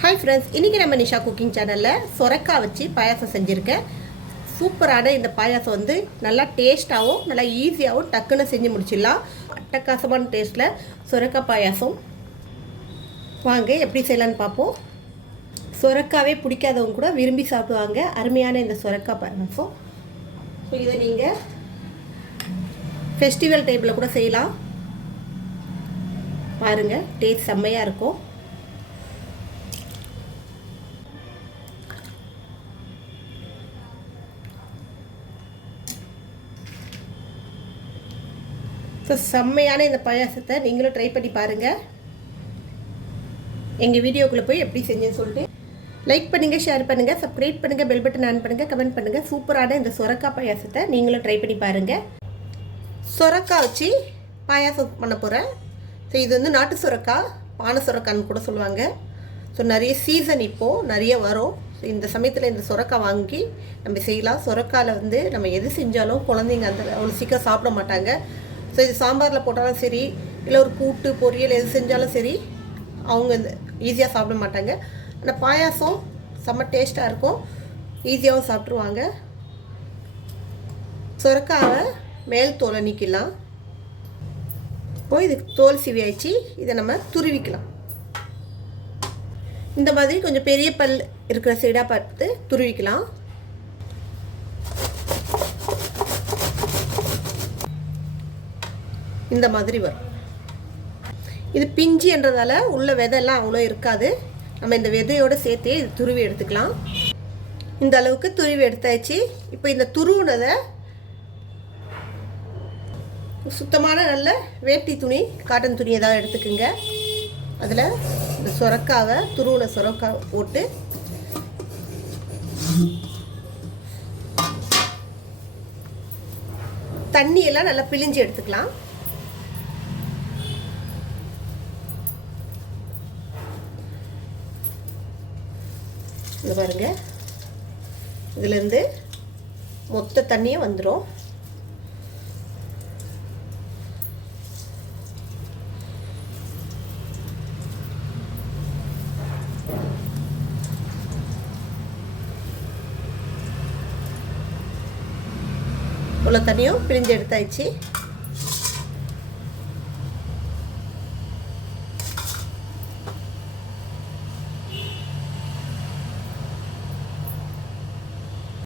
Hi friends, இன்றைக்கி நம்ம Nisha cooking சேனலில் சொரக்காய் வச்சு பாயாசம் செஞ்சுருக்கேன். சூப்பரான இந்த பாயாசம் வந்து நல்லா டேஸ்ட்டாகவும் நல்லா ஈஸியாகவும் டக்குன்னு செஞ்சு முடிச்சிடலாம். அட்டகாசமான டேஸ்ட்டில் சொரக்காய் பாயாசம். வாங்க எப்படி செய்யலான்னு பார்ப்போம். சொரக்காவே பிடிக்காதவங்க கூட விரும்பி சாப்பிடுவாங்க அருமையான இந்த சொரக்காய் பாயாசம். ஸோ இதை நீங்கள் ஃபெஸ்டிவல் டைமில் கூட செய்யலாம். பாருங்கள், டேஸ்ட் செம்மையாக இருக்கும். ஸோ செம்மையான இந்த பாயாசத்தை நீங்களும் ட்ரை பண்ணி பாருங்கள். எங்கள் வீடியோக்குள்ளே போய் எப்படி செஞ்சேன்னு சொல்லிட்டு லைக் பண்ணுங்கள், ஷேர் பண்ணுங்கள், சப்ஸ்கிரைப் பண்ணுங்கள், பெல் பட்டன் ஆன் பண்ணுங்கள், கமெண்ட் பண்ணுங்கள். சூப்பரான இந்த சொரக்காய் பாயாசத்தை நீங்களும் ட்ரை பண்ணி பாருங்கள். சொரக்காய் வச்சு பாயாசம் பண்ண போகிறேன். ஸோ இது வந்து நாட்டு சொரக்காய், பானை சொரக்கான்னு கூட சொல்லுவாங்க. ஸோ நிறைய சீசன் இப்போது நிறைய வரும். ஸோ இந்த சமயத்தில் இந்த சொரக்காய் வாங்கி நம்ம செய்யலாம். சொரக்காயில் வந்து நம்ம எது செஞ்சாலும் குழந்தைங்க அந்த அவ்வளோ சீக்கிரம் சாப்பிட மாட்டாங்க. ஸோ இது சாம்பாரில் போட்டாலும் சரி, இல்லை ஒரு கூட்டு பொரியல் எது செஞ்சாலும் சரி, அவங்க இந்த ஈஸியாக சாப்பிட மாட்டாங்க. ஆனால் பாயாசம் செம்ம டேஸ்ட்டாக இருக்கும், ஈஸியாகவும் சாப்பிட்ருவாங்க. சொரக்காவை மேல் தோலை நீக்கிடலாம். இப்போ இதுக்கு தோல் சிவியாச்சு, இதை நம்ம துருவிக்கலாம். இந்த மாதிரி கொஞ்சம் பெரிய பல் இருக்கிற சைடாக பார்த்து துருவிக்கலாம். இந்த மாதிரி வரும். இது பிஞ்சு என்றதால உள்ள விதையெல்லாம் அவ்வளோ இருக்காது. நம்ம இந்த விதையோடு சேர்த்தே இது துருவி எடுத்துக்கலாம். இந்த அளவுக்கு துருவி எடுத்தாச்சு. இப்போ இந்த துருவுனதை சுத்தமான நல்ல வேட்டி துணி, காட்டன் துணி ஏதாவது எடுத்துக்குங்க. அதில் இந்த சொரக்காவை துருவுன சொரக்காய் போட்டு தண்ணியெல்லாம் நல்லா பிழிஞ்சு எடுத்துக்கலாம். இது பாருங்க, இதுலேருந்து மொத்த தண்ணியும் வந்துடும். இவ்வளோ தண்ணியும் பிழிஞ்சு எடுத்தாச்சு.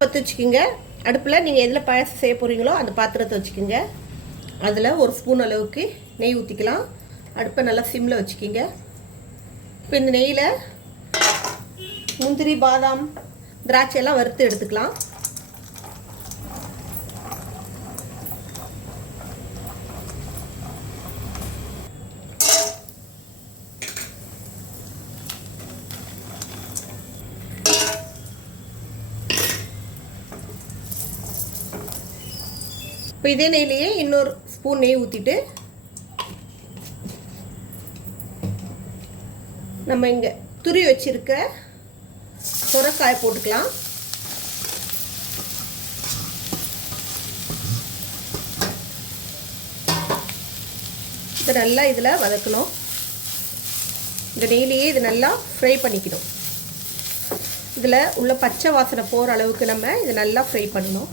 பற்ற வச்சுக்கோங்க. அடுப்பில் நீங்கள் எதில் பாயாசம் செய்ய போகிறீங்களோ அந்த பாத்திரத்தை வச்சுக்கோங்க. அதில் ஒரு ஸ்பூன் அளவுக்கு நெய் ஊற்றிக்கலாம். அடுப்பை நல்லா சிம்மில் வச்சுக்கோங்க. இப்போ இந்த நெய்யில் முந்திரி, பாதாம், திராட்சை எல்லாம் வறுத்து எடுத்துக்கலாம். இப்போ இதே நெய்லேயே இன்னொரு ஸ்பூன் நெய் ஊற்றிட்டு நம்ம இங்கே துருவி வச்சுருக்க சொரக்காயை போட்டுக்கலாம். இதை நல்லா இதில் வதக்கணும். இந்த நெய்லேயே இது நல்லா ஃப்ரை பண்ணிக்கணும். இதில் உள்ள பச்சை வாசனை போகிற அளவுக்கு நம்ம இதை நல்லா ஃப்ரை பண்ணணும்.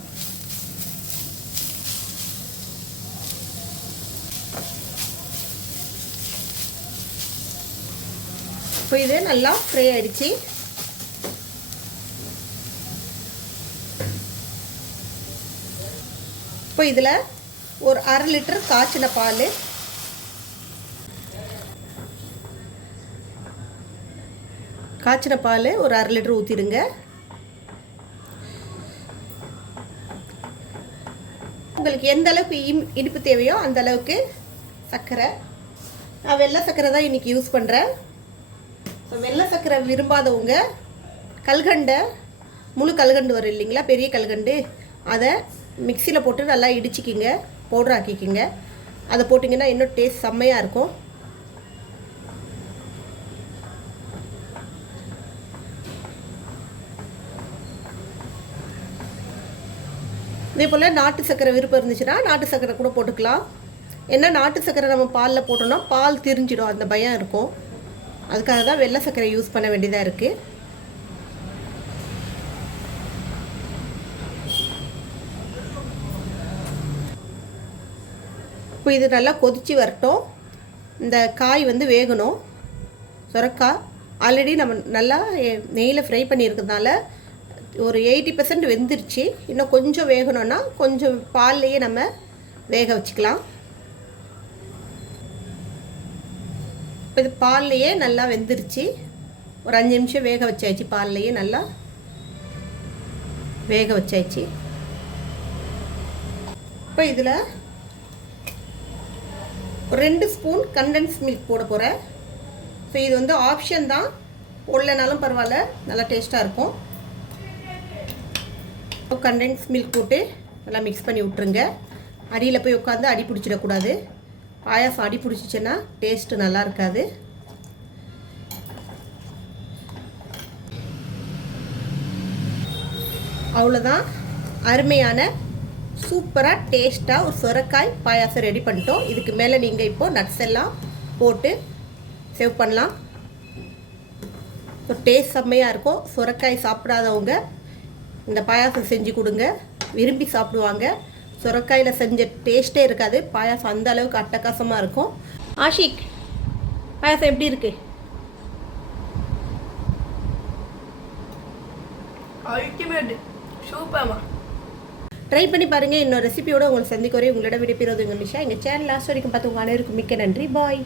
இப்போ இது நல்லா ஃப்ரை ஆகிடுச்சு. இப்போ இதில் ஒரு 1/2 லிட்டர் காய்ச்சின பால், ஒரு 1/2 லிட்டர் ஊற்றிடுங்க. உங்களுக்கு எந்த அளவுக்கு இனிப்பு தேவையோ அந்த அளவுக்கு சர்க்கரை. நான் வெள்ளை சர்க்கரை தான் இன்றைக்கி யூஸ் பண்ணுறேன். ஸோ வெள்ளை சர்க்கரை விரும்பாதவங்க கல்கண்டை, முழு கல்கண்டு வரும் இல்லைங்களா, பெரிய கல்கண்டு, அதை மிக்சியில் போட்டு நல்லா இடிச்சிக்கிங்க, பவுடர் ஆக்கிக்கிங்க. அதை போட்டிங்கன்னா இன்னும் டேஸ்ட் செம்மையாக இருக்கும். இதே போல் நாட்டு சர்க்கரை விருப்பம் இருந்துச்சுன்னா நாட்டு சர்க்கரை கூட போட்டுக்கலாம். ஏன்னா நாட்டு சர்க்கரை நம்ம பாலில் போட்டோம்னா பால் திரிஞ்சிடும், அந்த பயம் இருக்கும். அதுக்காக தான் வெள்ளை சர்க்கரை யூஸ் பண்ண வேண்டியதாக இருக்குது. இப்போ இது நல்லா கொதித்து வரட்டும். இந்த காய் வந்து வேகணும். சுரக்காய் ஆல்ரெடி நம்ம நல்லா நெய்யில் ஃப்ரை பண்ணியிருக்கிறதுனால ஒரு 80% வெந்துருச்சு. இன்னும் கொஞ்சம் வேகணும்னா கொஞ்சம் பால்லையே நம்ம வேக வச்சுக்கலாம். இப்போ இது பால்லையே நல்லா வெந்துருச்சு. ஒரு 5 நிமிஷம் வேக வச்சாச்சு. பால்லையே நல்லா வேக வச்சாச்சு. இப்போ இதில் ஒரு 2 ஸ்பூன் கண்டென்ஸ் மில்க் போட போகிறேன். ஸோ இது வந்து ஆப்ஷன் தான், போடலனாலும் பரவாயில்ல, நல்லா டேஸ்ட்டாக இருக்கும். கண்டென்ஸ் மில்க் போட்டு நல்லா மிக்ஸ் பண்ணி விட்ருங்க. அடியில் போய் உட்காந்து அடி பிடிச்சிடக்கூடாது. பாயாசம் அடி பிடிச்சிச்சின்னா டேஸ்ட்டு நல்லா இருக்காது. அவ்வளோதான், அருமையான சூப்பராக டேஸ்ட்டாக ஒரு சுரைக்காய் பாயாசம் ரெடி பண்ணிட்டோம். இதுக்கு மேலே நீங்கள் இப்போது நட்ஸ் எல்லாம் போட்டு சேவ் பண்ணலாம். ஸோ டேஸ்ட் செம்மையாக இருக்கும். சுரைக்காய் சாப்பிடாதவங்க இந்த பாயாசம் செஞ்சு கொடுங்க, விரும்பி சாப்பிடுவாங்க. சுரைக்காயில் செஞ்ச டேஸ்ட்டே இருக்காது. பாயாசம் அந்த அளவுக்கு அட்டகாசமாக இருக்கும். ஆஷிக், பாயாசம் எப்படி இருக்கு? அல்டிமேட், சூப்பர்மா. ட்ரை பண்ணி பாருங்கள். இன்னொரு ரெசிபியோடு உங்களுக்கு சந்திக்க வரை உங்களோட விடைபெறுவது உங்கள் நிஷா. எங்கள் சேனல் லாஸ்ட் வரைக்கும் பார்த்து உங்கள் அனைவருக்கும் மிக்க நன்றி. பாய்.